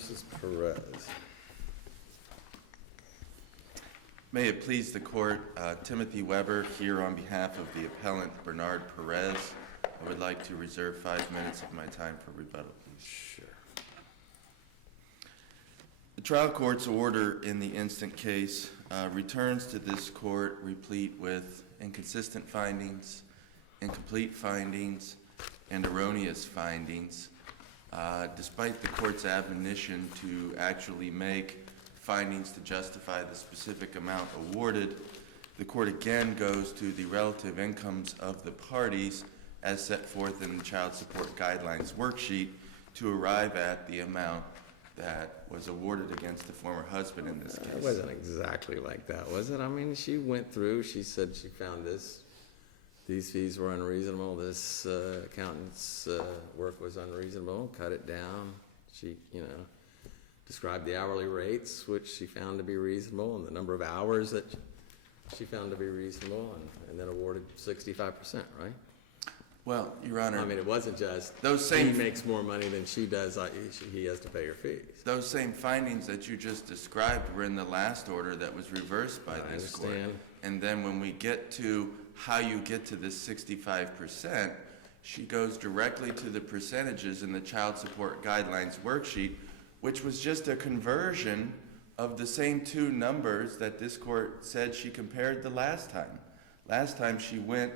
versus Perez. May it please the court, Timothy Weber here on behalf of the appellant Bernard Perez. I would like to reserve 5 minutes of my time for rebuttal, please. Sure. The trial court's order in the instant case returns to this court replete with inconsistent findings, incomplete findings, and erroneous findings, despite the court's admonition to actually make findings to justify the specific amount awarded. The court again goes to the relative incomes of the parties as set forth in the Child Support Guidelines worksheet to arrive at the amount that was awarded against the former husband in this case. It wasn't exactly like that, was it? I mean, she went through, she said she found these fees were unreasonable, this accountant's work was unreasonable, cut it down. She, described the hourly rates, which she found to be reasonable, and the number of hours that she found to be reasonable, and then awarded 65%, right? Well, Your Honor, I mean, it wasn't just he makes more money than she does, he has to pay her fees. Those same findings that you just described were in the last order that was reversed by this court. And then when we get to how you get to this 65%, she goes directly to the percentages in the Child Support Guidelines worksheet, which was just a conversion of the same two numbers that this court said she compared the last time. Last time she went,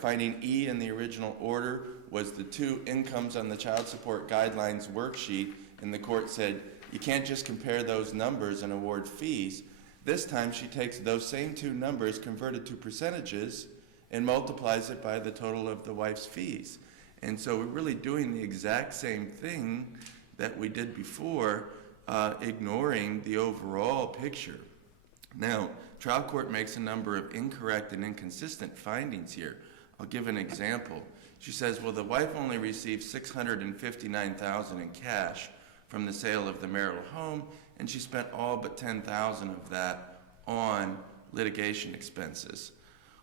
finding E in the original order was the two incomes on the Child Support Guidelines worksheet, and the court said, you can't just compare those numbers and award fees. This time she takes those same two numbers converted to percentages and multiplies it by the total of the wife's fees. And so we're really doing the exact same thing that we did before, ignoring the overall picture. Now, trial court makes a number of incorrect and inconsistent findings here. I'll give an example. She says, well, the wife only received $659,000 in cash from the sale of the marital home, and she spent all but $10,000 of that on litigation expenses.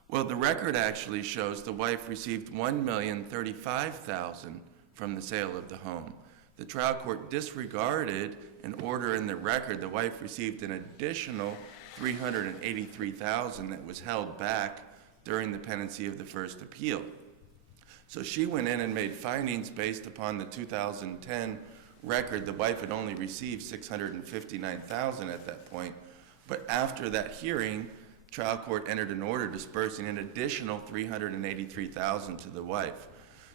Well, the record actually shows the wife received $1,035,000 from the sale of the home. The trial court disregarded an order in the record. The wife received an additional $383,000 that was held back during the pendency of the first appeal. So she went in and made findings based upon the 2010 record. The wife had only received $659,000 at that point. But after that hearing, trial court entered an order dispersing an additional $383,000 to the wife.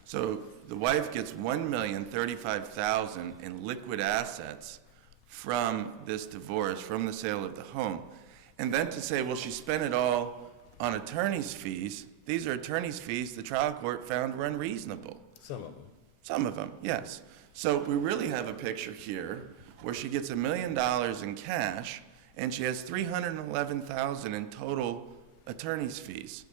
So the wife gets $1,035,000 in liquid assets from this divorce, from the sale of the home. And then to say, well, she spent it all on attorney's fees. These are attorney's fees the trial court found were unreasonable. Some of them. Some of them, yes. So we really have a picture here where she gets $1 million in cash and she has $311,000 in total attorney's fees.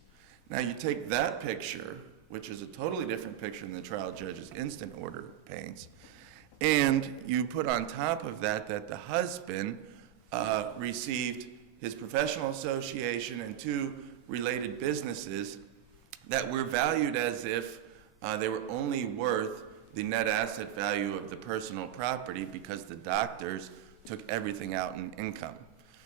Now you take that picture, which is a totally different picture than the trial judge's instant order paints, and you put on top of that the husband received his professional association and two related businesses that were valued as if they were only worth the net asset value of the personal property because the doctors took everything out in income.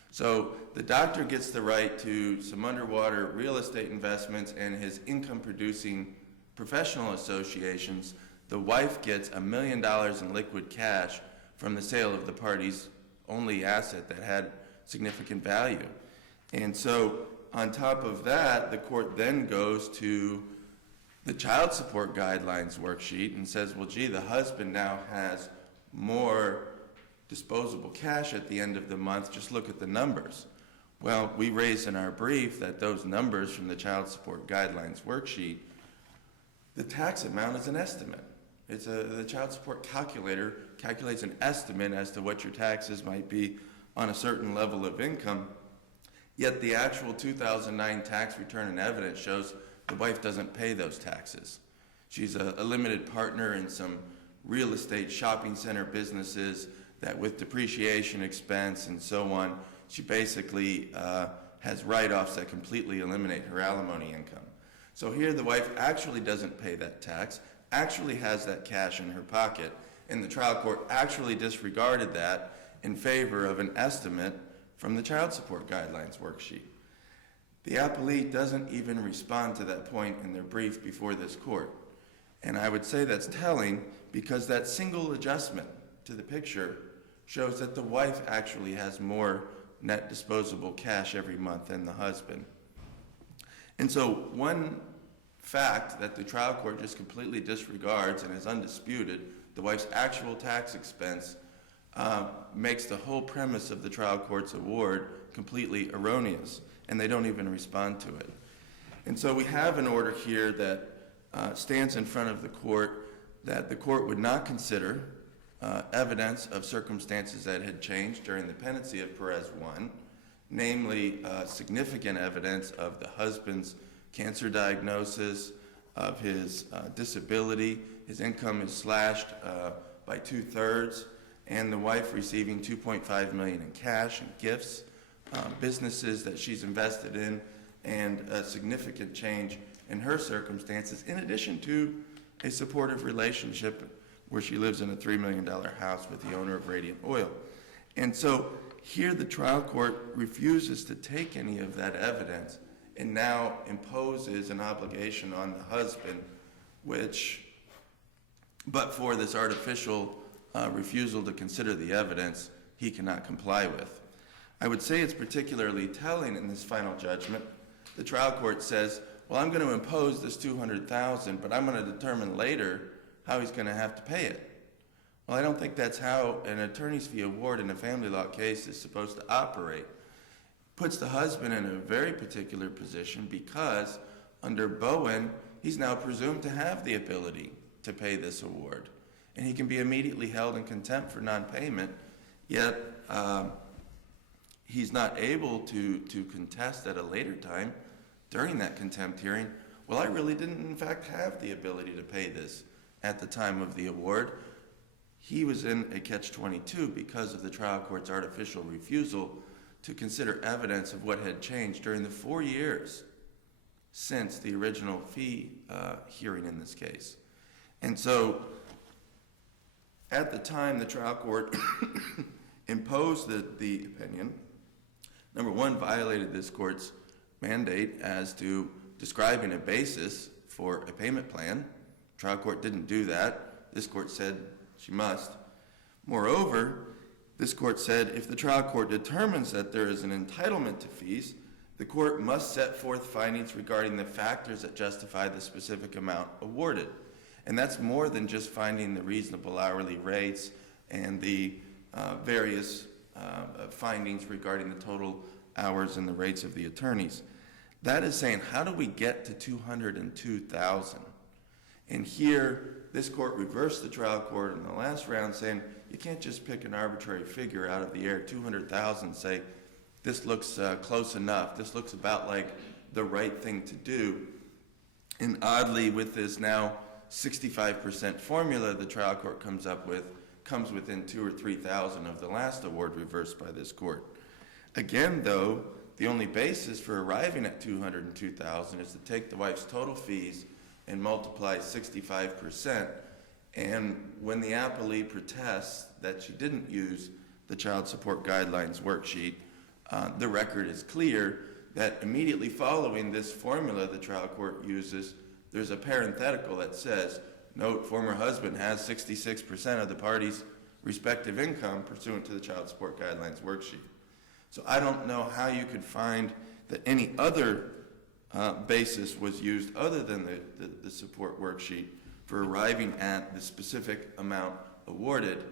So the doctor gets the right to some underwater real estate investments and his income-producing professional associations. The wife gets $1 million in liquid cash from the sale of the party's only asset that had significant value. And so on top of that, the court then goes to the Child Support Guidelines worksheet and says, well, gee, the husband now has more disposable cash at the end of the month. Just look at the numbers. Well, we raised in our brief that those numbers from the Child Support Guidelines worksheet, the tax amount is an estimate. The child support calculator calculates an estimate as to what your taxes might be on a certain level of income, yet the actual 2009 tax return and evidence shows the wife doesn't pay those taxes. She's a limited partner in some real estate shopping center businesses that with depreciation expense and so on, she basically has write-offs that completely eliminate her alimony income. So here the wife actually doesn't pay that tax, actually has that cash in her pocket, And the trial court actually disregarded that in favor of an estimate from the child support guidelines worksheet. The appellee doesn't even respond to that point in their brief before this court. And I would say that's telling because that single adjustment to the picture shows that the wife actually has more net disposable cash every month than the husband. And so one fact that the trial court just completely disregards and is undisputed, the wife's actual tax expense, makes the whole premise of the trial court's award completely erroneous, and they don't even respond to it. And so we have an order here that stands in front of the court that the court would not consider evidence of circumstances that had changed during the pendency of Perez 1, namely significant evidence of the husband's cancer diagnosis, of his disability, his income is slashed by 2/3, and the wife receiving $2.5 million in cash and gifts, businesses that she's invested in, and a significant change in her circumstances, in addition to a supportive relationship where she lives in a $3 million house with the owner of Radiant Oil. And so here the trial court refuses to take any of that evidence and now imposes an obligation on the husband, which, but for this artificial refusal to consider the evidence, he cannot comply with. I would say it's particularly telling in this final judgment. The trial court says, well, I'm going to impose this $200,000, but I'm going to determine later how he's going to have to pay it. Well, I don't think that's how an attorney's fee award in a family law case is supposed to operate. Puts the husband in a very particular position because under Bowen, he's now presumed to have the ability to pay this award. And he can be immediately held in contempt for non-payment, yet he's not able to contest at a later time during that contempt hearing, well, I really didn't in fact have the ability to pay this at the time of the award. He was in a catch-22 because of the trial court's artificial refusal to consider evidence of what had changed during the 4 years since the original fee hearing in this case. And so at the time the trial court imposed the opinion, number one, violated this court's mandate as to describing a basis for a payment plan. Trial court didn't do that. This court said she must. Moreover, this court said if the trial court determines that there is an entitlement to fees, the court must set forth findings regarding the factors that justify the specific amount awarded. And that's more than just finding the reasonable hourly rates and the various findings regarding the total hours and the rates of the attorneys. That is saying, how do we get to $202,000? And here, this court reversed the trial court in the last round saying, you can't just pick an arbitrary figure out of the air, 200,000, say, this looks close enough, this looks about like the right thing to do. And oddly, with this now 65% formula the trial court comes within 2,000 or 3,000 of the last award reversed by this court. Again, though, the only basis for arriving at $202,000 is to take the wife's total fees and multiply 65%. And when the appellee protests that she didn't use the child support guidelines worksheet, the record is clear that immediately following this formula the trial court uses, there's a parenthetical that says, note, former husband has 66% of the party's respective income pursuant to the child support guidelines worksheet. So I don't know how you could find that any other basis was used other than the support worksheet for arriving at the specific amount awarded.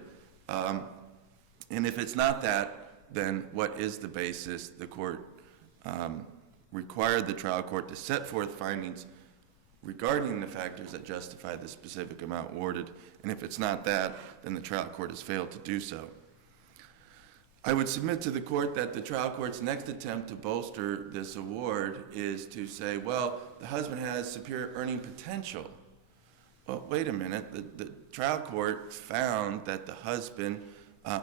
And if it's not that, then what is the basis? The court required the trial court to set forth findings regarding the factors that justify the specific amount awarded. And if it's not that, then the trial court has failed to do so. I would submit to the court that the trial court's next attempt to bolster this award is to say, well, the husband has superior earning potential. Well, wait a minute. The trial court found that the husband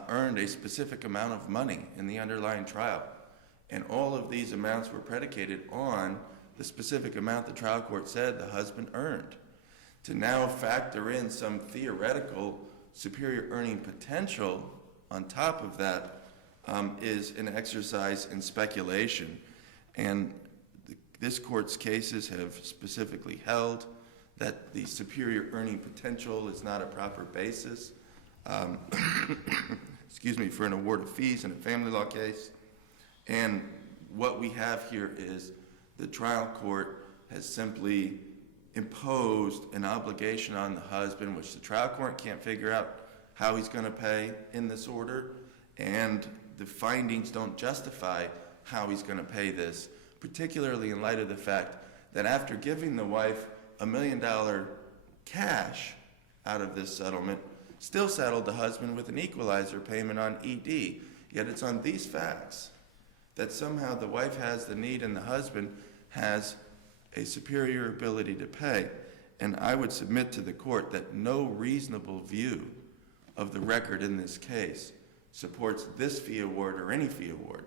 earned a specific amount of money in the underlying trial. And all of these amounts were predicated on the specific amount the trial court said the husband earned. To now factor in some theoretical superior earning potential on top of that is an exercise in speculation. And this court's cases have specifically held that the superior earning potential is not a proper basis excuse me, for an award of fees in a family law case. And what we have here is the trial court has simply imposed an obligation on the husband, which the trial court can't figure out how he's going to pay in this order, and the findings don't justify how he's going to pay this, particularly in light of the fact that after giving the wife $1 million cash out of this settlement, still saddled the husband with an equalizer payment on ED. Yet it's on these facts that somehow the wife has the need and the husband has a superior ability to pay. And I would submit to the court that no reasonable view of the record in this case supports this fee award or any fee award.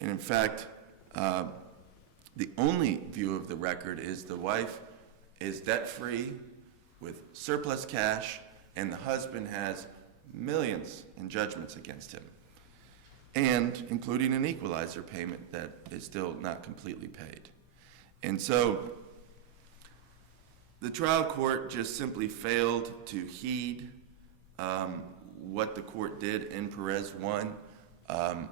And in fact, the only view of the record is the wife is debt-free with surplus cash, and the husband has millions in judgments against him, and including an equalizer payment that is still not completely paid. And so the trial court just simply failed to heed what the court did in Perez 1. The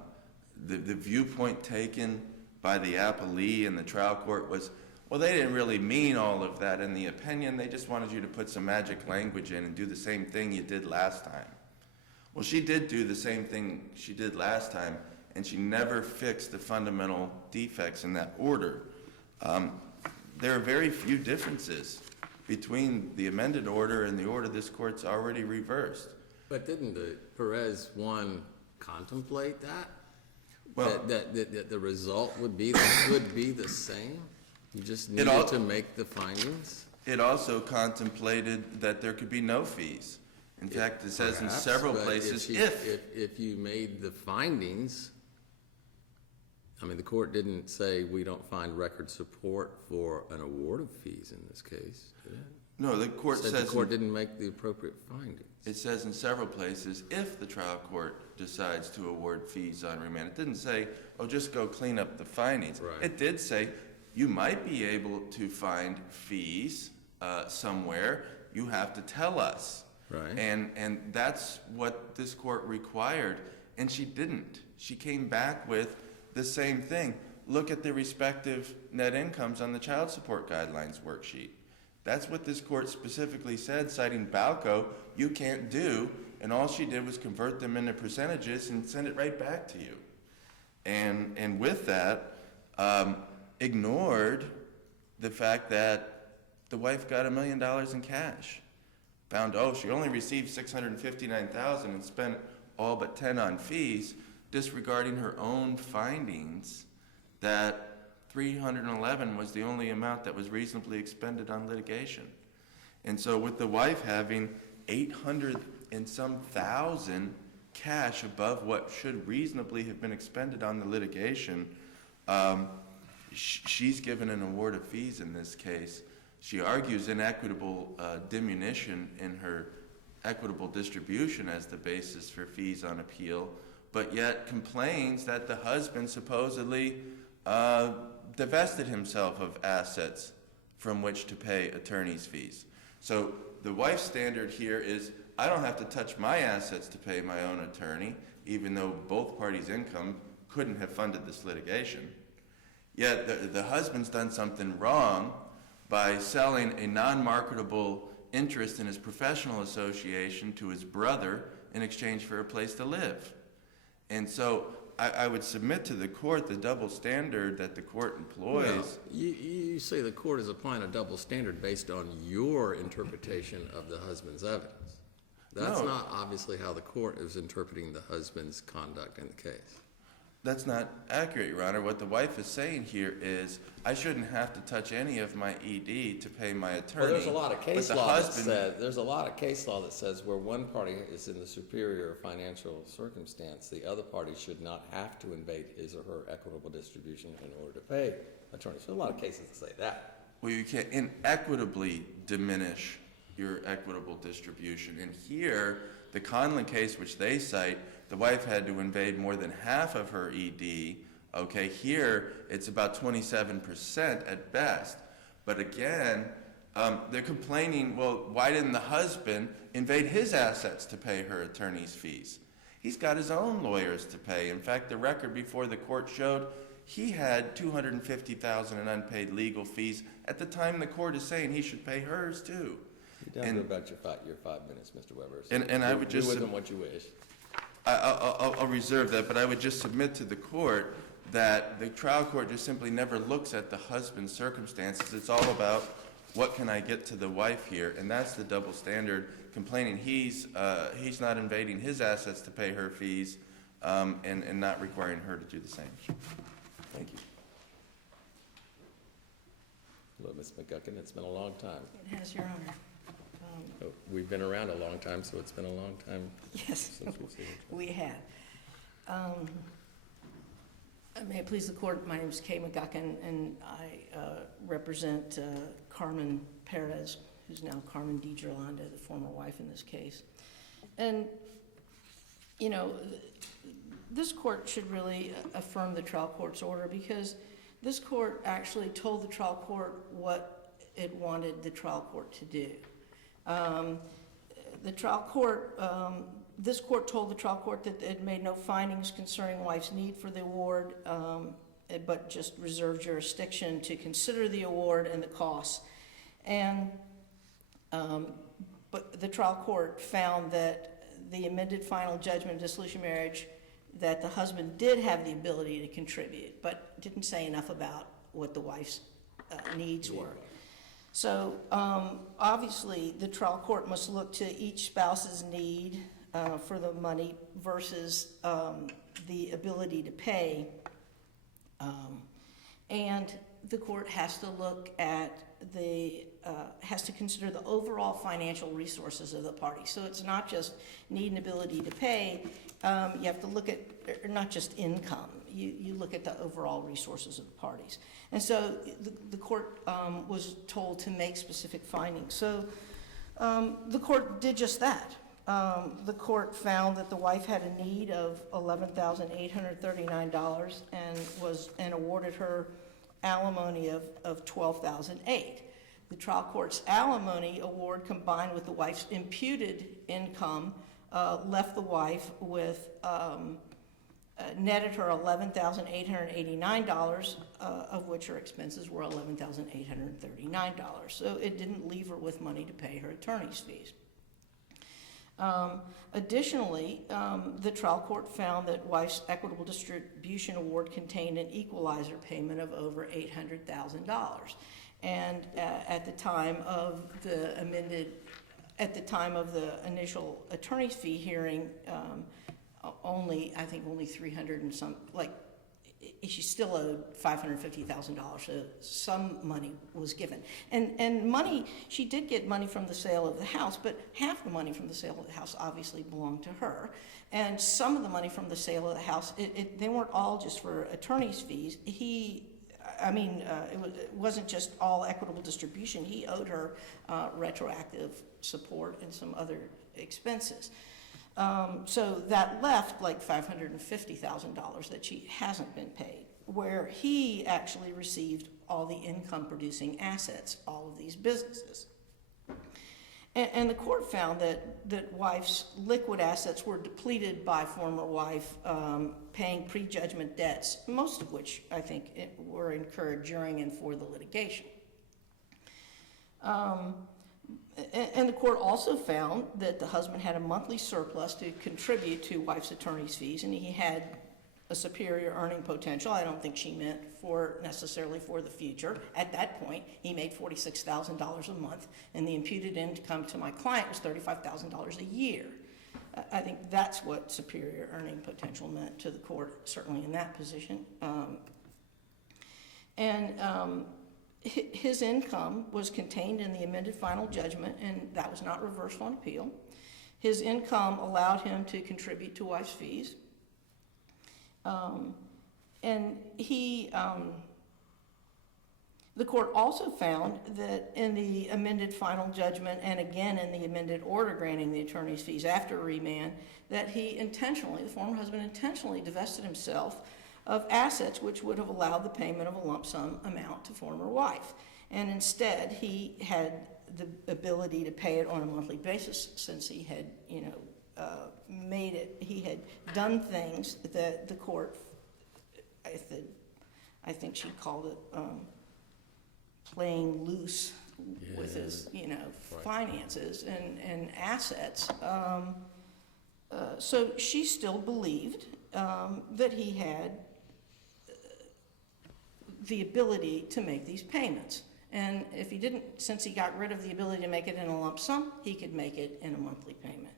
viewpoint taken by the appellee in the trial court was, well, they didn't really mean all of that in the opinion. They just wanted you to put some magic language in and do the same thing you did last time. Well, she did do the same thing she did last time, and she never fixed the fundamental defects in that order. There are very few differences between the amended order and the order this court's already reversed. But didn't the Perez 1 contemplate that? Well, that the result would be the same? You just needed to make the findings? It also contemplated that there could be no fees. In fact, it says in several places, if you made the findings, I mean, the court didn't say we don't find record support for an award of fees in this case, did it? No, the court says the court didn't make the appropriate findings. It says in several places, if the trial court decides to award fees on remand. It didn't say, oh, just go clean up the findings. Right. It did say you might be able to find fees somewhere. You have to tell us. Right. And that's what this court required, and she didn't. She came back with the same thing. Look at the respective net incomes on the child support guidelines worksheet. That's what this court specifically said, citing Balco, you can't do, and all she did was convert them into percentages and send it right back to you. And with that, ignored the fact that the wife got $1 million in cash. Found, oh, she only received $659,000 and spent all but 10 on fees, disregarding her own findings that $311 was the only amount that was reasonably expended on litigation. And so with the wife having $800 and some thousand cash above what should reasonably have been expended on the litigation, she's given an award of fees in this case. She argues inequitable diminution in her equitable distribution as the basis for fees on appeal, but yet complains that the husband supposedly divested himself of assets from which to pay attorney's fees. So the wife's standard here is, I don't have to touch my assets to pay my own attorney, even though both parties' income couldn't have funded this litigation. Yet the husband's done something wrong by selling a non-marketable interest in his professional association to his brother in exchange for a place to live. And so I would submit to the court the double standard that the court employs. Well, you say the court is applying a double standard based on your interpretation of the husband's evidence. That's not obviously how the court is interpreting the husband's conduct in the case. That's not accurate, Your Honor. What the wife is saying here is, I shouldn't have to touch any of my ED to pay my attorney. Well, there's a lot of case law that says where one party is in the superior financial circumstance, the other party should not have to invade his or her equitable distribution in order to pay attorneys. So a lot of cases that say that. Well, you can't inequitably diminish your equitable distribution. And here, the Conlon case, which they cite, the wife had to invade more than half of her ED. Okay, here it's about 27% at best. But again, they're complaining, well, why didn't the husband invade his assets to pay her attorney's fees? He's got his own lawyers to pay. In fact, the record before the court showed he had $250,000 in unpaid legal fees. At the time, the court is saying he should pay hers too. You're down to about your 5 minutes, Mr. Weber. So and I would just do with them what you wish. I'll reserve that, but I would just submit to the court that the trial court just simply never looks at the husband's circumstances. It's all about what can I get to the wife here, and that's the double standard. Complaining he's not invading his assets to pay her fees, and not requiring her to do the same. Thank you. Hello, Ms. McGuckin. It's been a long time. It has, Your Honor. We've been around a long time, so it's been a long time Yes, since we've seen each other. we have. May it please the court, my name is Kay McGuckin, and I represent Carmen Perez, who's now Carmen Di Gerlando, the former wife in this case. And, you know, this court should really affirm the trial court's order, because this court actually told the trial court what it wanted the trial court to do. The trial court, this court told the trial court that it made no findings concerning wife's need for the award, but just reserved jurisdiction to consider the award and the costs. And, but the trial court found that the amended final judgment of dissolution marriage, that the husband did have the ability to contribute, but didn't say enough about what the wife's needs were. So obviously, the trial court must look to each spouse's need for the money versus the ability to pay. And the court has to look at has to consider the overall financial resources of the party. So it's not just need and ability to pay. You have to look at not just income. You look at the overall resources of the parties. And so the court was told to make specific findings. So the court did just that. The court found that the wife had a need of $11,839 and awarded her alimony of $12,008. The trial court's alimony award, combined with the wife's imputed income, left the wife with netted her $11,889, of which her expenses were $11,839. So it didn't leave her with money to pay her attorney's fees. Additionally, the trial court found that wife's equitable distribution award contained an equalizer payment of over $800,000. And at the time of the initial attorney's fee hearing, only 300 and some, like, she still owed $550,000, so some money was given. And money, she did get money from the sale of the house, but half the money from the sale of the house obviously belonged to her. And some of the money from the sale of the house, they weren't all just for attorney's fees. It wasn't just all equitable distribution. He owed her retroactive support and some other expenses. So that left like $550,000 that she hasn't been paid, where he actually received all the income producing assets, all of these businesses. And the court found that wife's liquid assets were depleted by former wife, paying prejudgment debts, most of which I think were incurred during and for the litigation. And the court also found that the husband had a monthly surplus to contribute to wife's attorney's fees, and he had a superior earning potential. I don't think she meant necessarily for the future. At that point, he made $46,000 a month, and the imputed income to my client was $35,000 a year. I think that's what superior earning potential meant to the court, certainly in that position. His income was contained in the amended final judgment, and that was not reversed on appeal. His income allowed him to contribute to wife's fees. And he The court also found that in the amended final judgment and again in the amended order granting the attorney's fees after remand, that he intentionally, the former husband intentionally divested himself of assets which would have allowed the payment of a lump sum amount to former wife. And instead, he had the ability to pay it on a monthly basis since he had, made it, he had done things that the court, I think she called it playing loose with his, finances and assets. So she still believed that he had the ability to make these payments. And if he didn't, since he got rid of the ability to make it in a lump sum, he could make it in a monthly payment.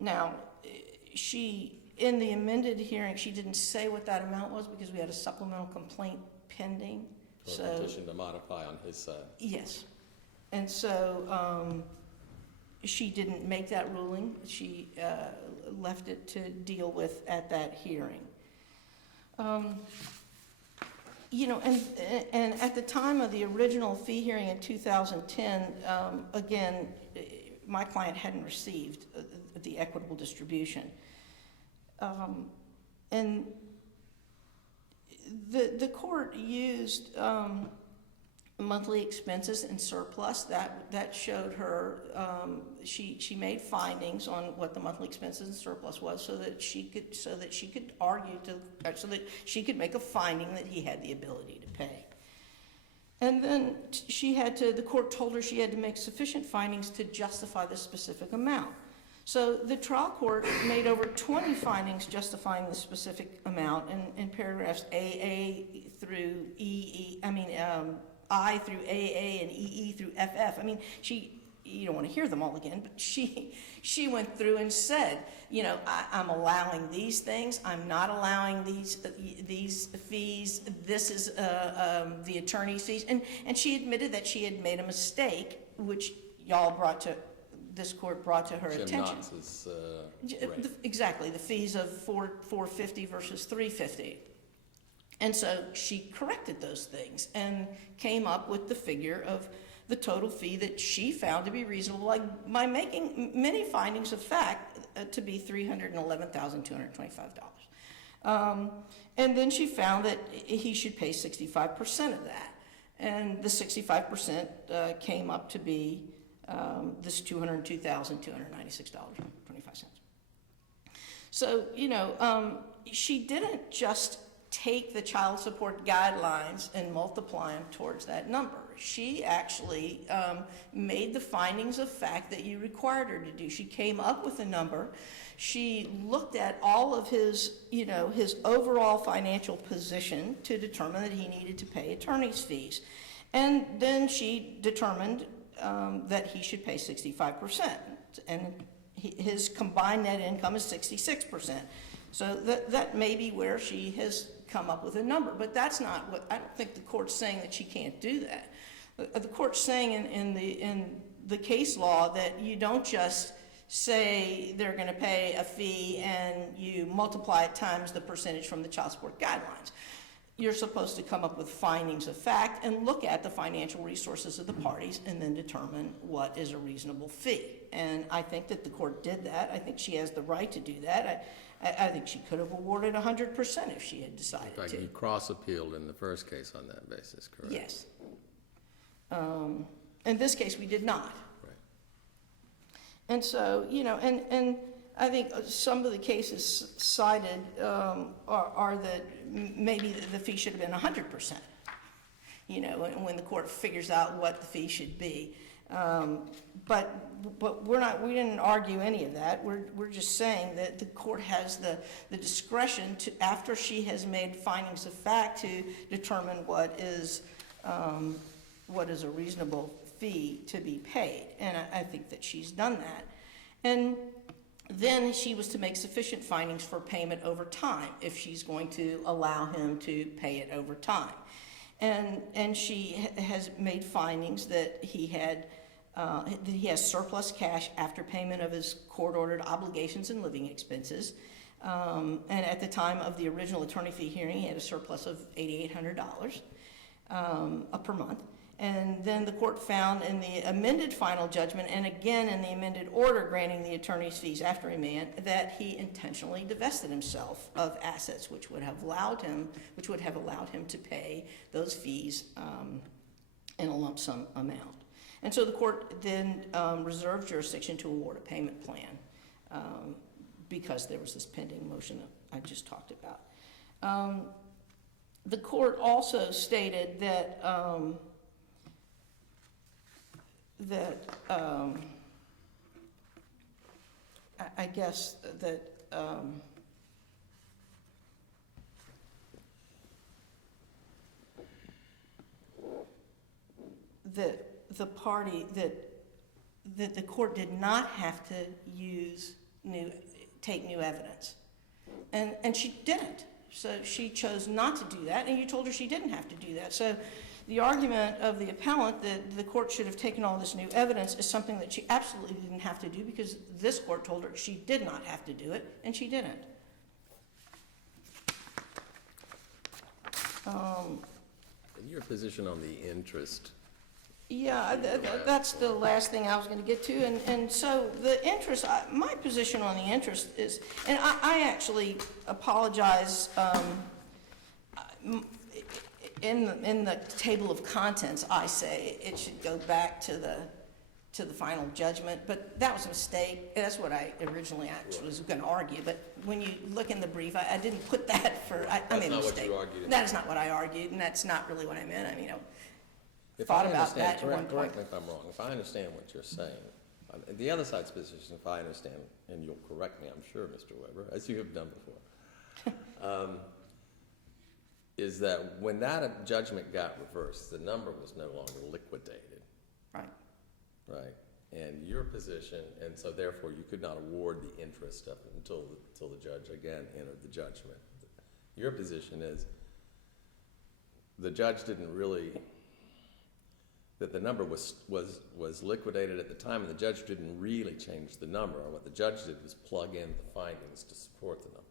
Now, in the amended hearing, she didn't say what that amount was because we had a supplemental complaint pending. So a petition to modify on his side. Yes. And so she didn't make that ruling. She left it to deal with at that hearing. And at the time of the original fee hearing in 2010, again, my client hadn't received the equitable distribution. And the court used monthly expenses and surplus. That showed her, she made findings on what the monthly expenses and surplus was so that she could argue so that she could make a finding that he had the ability to pay. And then the court told her she had to make sufficient findings to justify the specific amount. So the trial court made over 20 findings justifying the specific amount in paragraphs I through I through AA and EE through FF. I mean, you don't want to hear them all again, but she went through and said, I'm allowing these things. I'm not allowing these fees. This is the attorney's fees. And she admitted that she had made a mistake, which this court brought to her attention. Rate. Exactly, the fees of $450 versus $350. And so she corrected those things and came up with the figure of the total fee that she found to be reasonable, by making many findings of fact to be $311,225. And then she found that he should pay 65% of that. And the 65% came up to be this $202,296.25. So, she didn't just take the child support guidelines and multiply them towards that number. She actually made the findings of fact that you required her to do. She came up with a number. She looked at all of his overall financial position to determine that he needed to pay attorney's fees. And then she determined that he should pay 65%. And his combined net income is 66%. So that may be where she has come up with a number, but that's not what, I don't think the court's saying that she can't do that. The court's saying in the case law that you don't just say they're going to pay a fee and you multiply it times the percentage from the child support guidelines. You're supposed to come up with findings of fact and look at the financial resources of the parties and then determine what is a reasonable fee. And I think that the court did that. I think she has the right to do that. I think she could have awarded 100% if she had decided to. In fact, you cross-appealed in the first case on that basis, correct? Yes. In this case, we did not. Right. And so, and I think some of the cases cited are that maybe the fee should have been 100%, when the court figures out what the fee should be. But we didn't argue any of that. We're just saying that the court has the discretion to, after she has made findings of fact, to determine what is a reasonable fee to be paid. And I think that she's done that. And then she was to make sufficient findings for payment over time if she's going to allow him to pay it over time. And she has made findings that he has surplus cash after payment of his court-ordered obligations and living expenses. And at the time of the original attorney fee hearing, he had a surplus of $8,800 per month. And then the court found in the amended final judgment, and again in the amended order granting the attorney's fees after remand, that he intentionally divested himself of assets which would have allowed him to pay those fees in a lump sum amount. And so the court then reserved jurisdiction to award a payment plan because there was this pending motion that I just talked about. The court also stated that I guess that the party that the court did not have to take new evidence, and she didn't. So she chose not to do that, and you told her she didn't have to do that. So the argument of the appellant that the court should have taken all this new evidence is something that she absolutely didn't have to do because this court told her she did not have to do it, and she didn't. Your position on the interest. Yeah, that's the last thing I was going to get to. And so the interest, my position on the interest is, and I actually apologize, in the table of contents, I say it should go back to the final judgment, but that was a mistake. That's what I originally actually was going to argue, but when you look in the brief, I didn't put that for, I made a mistake. That's not what you argued. That is not what I argued, and that's not really what I meant. I mean, thought about that at one point. Correct me if I'm wrong. If I understand what you're saying, the other side's position, if I understand, and you'll correct me, I'm sure, Mr. Weber, as you have done before, is that when that judgment got reversed, the number was no longer liquidated. Right. Right. And your position, and so therefore you could not award the interest up until the judge again entered the judgment. Your position is the judge didn't really, that the number was liquidated at the time, and the judge didn't really change the number. What the judge did was plug in the findings to support the number.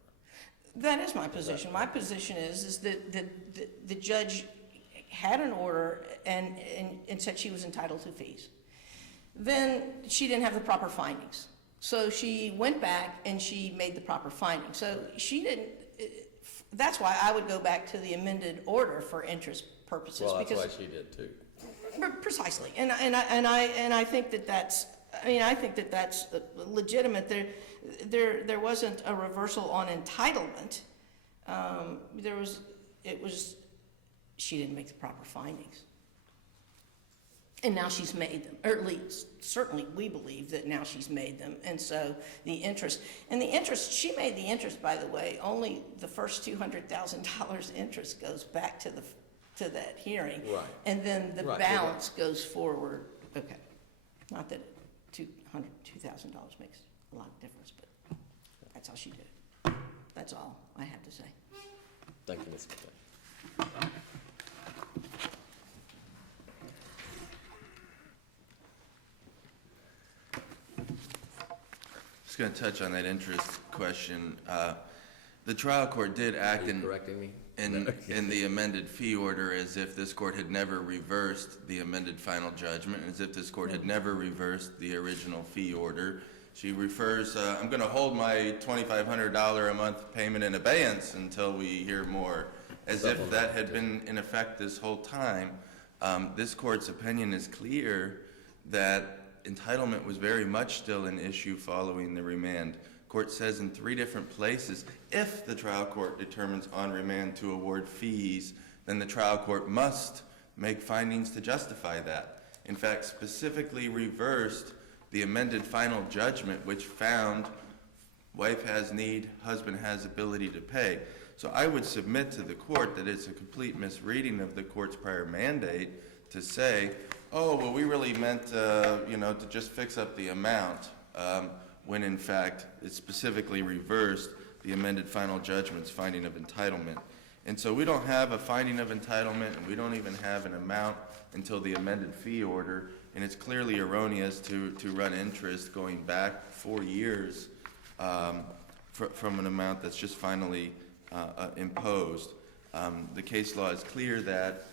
That is my position. My position is that the judge had an order and said she was entitled to fees. Then she didn't have the proper findings. So she went back and she made the proper findings. So she didn't, that's why I would go back to the amended order for interest purposes. Well, that's why she did too. Precisely. And I think that's legitimate. There wasn't a reversal on entitlement. She didn't make the proper findings. And now she's made them, or at least certainly we believe that now she's made them. And so the interest, she made the interest, by the way, only the first $200,000 interest goes back to that hearing. Right. And then the balance goes forward. Okay. Not that $2,000 makes a lot of difference, but that's how she did it. That's all I have to say. Thank you, Ms. McKay. Just going to touch on that interest question. The trial court did act Are you correcting me? in the amended fee order as if this court had never reversed the amended final judgment, as if this court had never reversed the original fee order. She refers, I'm going to hold my $2,500 a month payment in abeyance until we hear more, as if that had been in effect this whole time. This court's opinion is clear that entitlement was very much still an issue following the remand. Court says in 3 different places, if the trial court determines on remand to award fees, then the trial court must make findings to justify that. In fact, specifically reversed the amended final judgment, which found wife has need, husband has ability to pay. So I would submit to the court that it's a complete misreading of the court's prior mandate to say, oh, well, we really meant, to just fix up the amount, when in fact it specifically reversed the amended final judgment's finding of entitlement. And so we don't have a finding of entitlement, and we don't even have an amount until the amended fee order, and it's clearly erroneous to run interest going back 4 years from an amount that's just finally imposed. The case law is clear that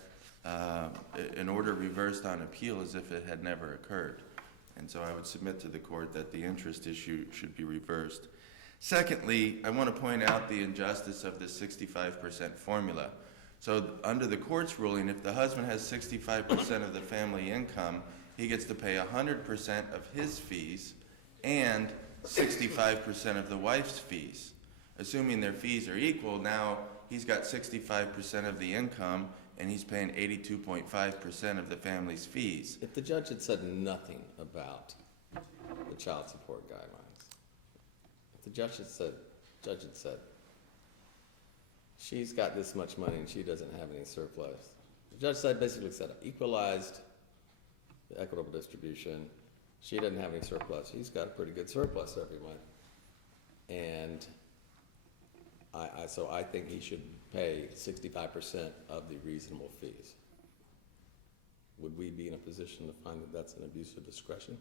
an order reversed on appeal as if it had never occurred. And so I would submit to the court that the interest issue should be reversed. Secondly, I want to point out the injustice of the 65% formula. So under the court's ruling, if the husband has 65% of the family income, he gets to pay 100% of his fees and 65% of the wife's fees. Assuming their fees are equal, now he's got 65% of the income and he's paying 82.5% of the family's fees. If the judge had said nothing about the child support guidelines, if the judge had said, she's got this much money and she doesn't have any surplus. The judge basically said, equalized the equitable distribution. She doesn't have any surplus. He's got a pretty good surplus every month. And so I think he should pay 65% of the reasonable fees. Would we be in a position to find that that's an abuse of discretion?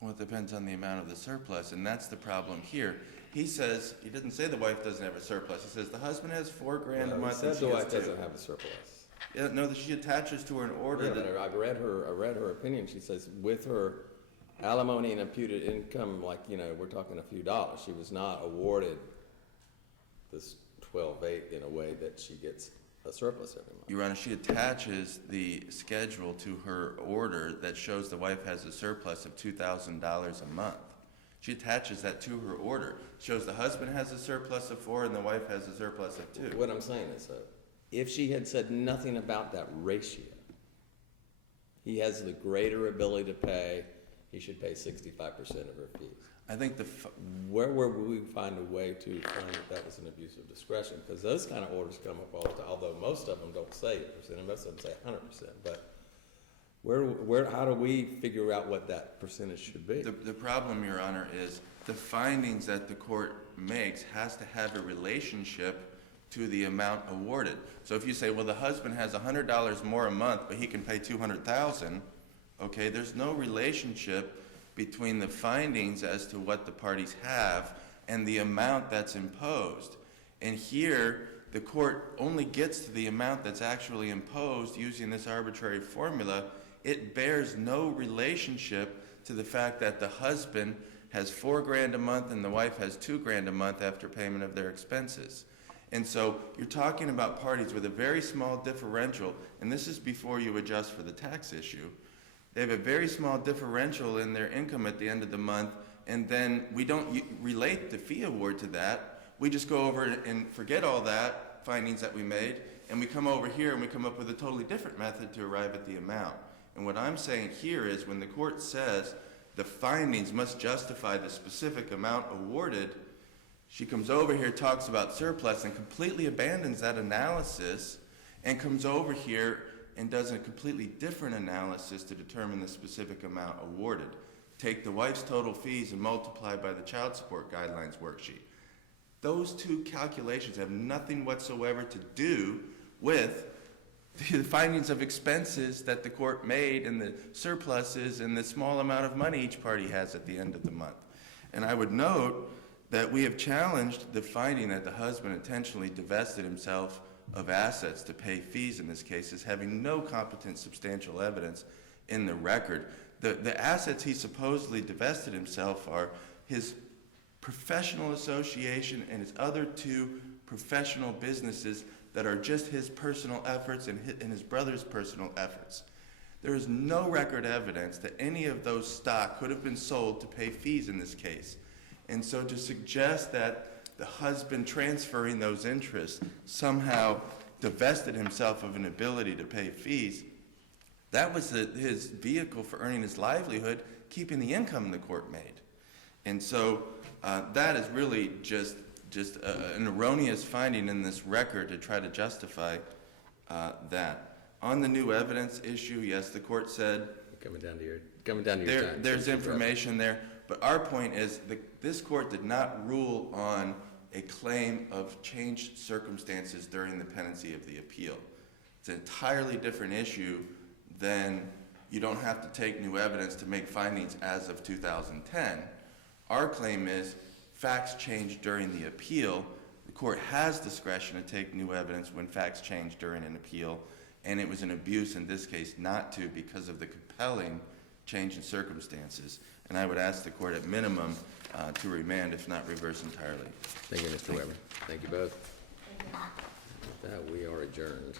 Well, it depends on the amount of the surplus, and that's the problem here. He says, he doesn't say the wife doesn't have a surplus. He says the husband has $4,000 a month. He said the wife doesn't have a surplus. Yeah, no, that she attaches to her an order. Yeah, I read her opinion. She says with her alimony and imputed income, like, we're talking a few dollars. She was not awarded this 12/8 in a way that she gets a surplus every month. Your Honor, she attaches the schedule to her order that shows the wife has a surplus of $2,000 a month. She attaches that to her order. Shows the husband has a surplus of 4 and the wife has a surplus of 2. What I'm saying is that if she had said nothing about that ratio, he has the greater ability to pay, he should pay 65% of her fees. I think where would we find a way to find that was an abuse of discretion? Because those kind of orders come up all the time, although most of them don't say 8%, and most of them say 100%. But how do we figure out what that percentage should be? The problem, Your Honor, is the findings that the court makes has to have a relationship to the amount awarded. So if you say, well, the husband has $100 more a month, but he can pay $200,000, okay, there's no relationship between the findings as to what the parties have and the amount that's imposed. And here, the court only gets to the amount that's actually imposed using this arbitrary formula. It bears no relationship to the fact that the husband has $4,000 a month and the wife has $2,000 a month after payment of their expenses. And so you're talking about parties with a very small differential, and this is before you adjust for the tax issue. They have a very small differential in their income at the end of the month, and then we don't relate the fee award to that. We just go over and forget all that findings that we made, and we come over here and we come up with a totally different method to arrive at the amount. And what I'm saying here is when the court says the findings must justify the specific amount awarded, she comes over here, talks about surplus, and completely abandons that analysis and comes over here and does a completely different analysis to determine the specific amount awarded. Take the wife's total fees and multiply by the child support guidelines worksheet. Those two calculations have nothing whatsoever to do with the findings of expenses that the court made and the surpluses and the small amount of money each party has at the end of the month. And I would note that we have challenged the finding that the husband intentionally divested himself of assets to pay fees in this case as having no competent substantial evidence in the record. The assets he supposedly divested himself are his professional association and his other 2 professional businesses that are just his personal efforts and his brother's personal efforts. There is no record evidence that any of those stock could have been sold to pay fees in this case. And so to suggest that the husband transferring those interests somehow divested himself of an ability to pay fees, that was his vehicle for earning his livelihood, keeping the income the court made. And so that is really just an erroneous finding in this record to try to justify that. On the new evidence issue, yes, the court said Coming down to your time. there's information there, but our point is this court did not rule on a claim of changed circumstances during the pendency of the appeal. It's an entirely different issue than you don't have to take new evidence to make findings as of 2010. Our claim is facts change during the appeal, the court has discretion to take new evidence when facts change during an appeal, and it was an abuse in this case not to because of the compelling change in circumstances. And I would ask the court at minimum to remand, if not reverse entirely. Thank you, Mr. Weber. Thank you both. With that, we are adjourned.